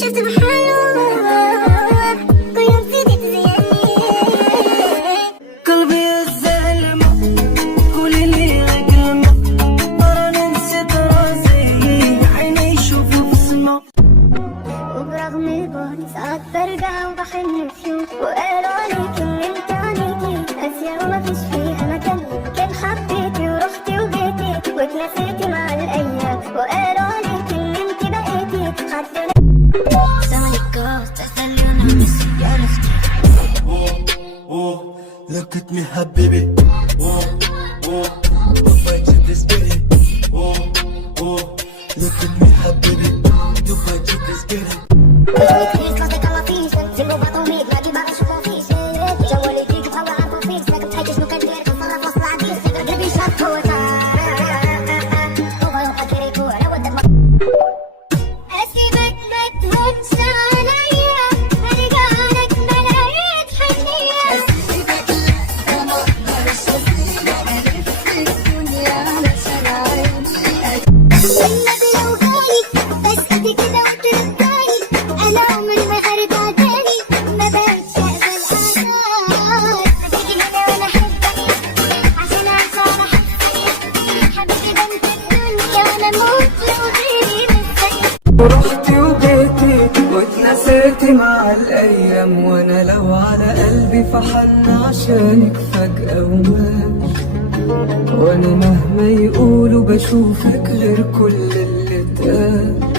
شفت بحلوة كل يوم فيك تزيني قلبي الزلمة قولي لي كلمة ترى نسيت راسي عيني يشوفوا في السما. وبرغم البعد ساعات برجع وبحن فيك وقالوا عليك ان انت عليكي قاسية وما فيش فيها مكان. يمكن حبيتي ورحتي وجيتي واتنسيتي مع الايام وقالوا عليك ان انت بقيتي حد. Look at me habibi, don't fight it this baby. Look at me habibi, don't fight it this baby. ورحتي وجيتي واتنسيتي مع الايام وانا لو على قلبي فحن عشانك فجأة ومات. وانا مهما يقولوا بشوفك غير كل اللي اتقال.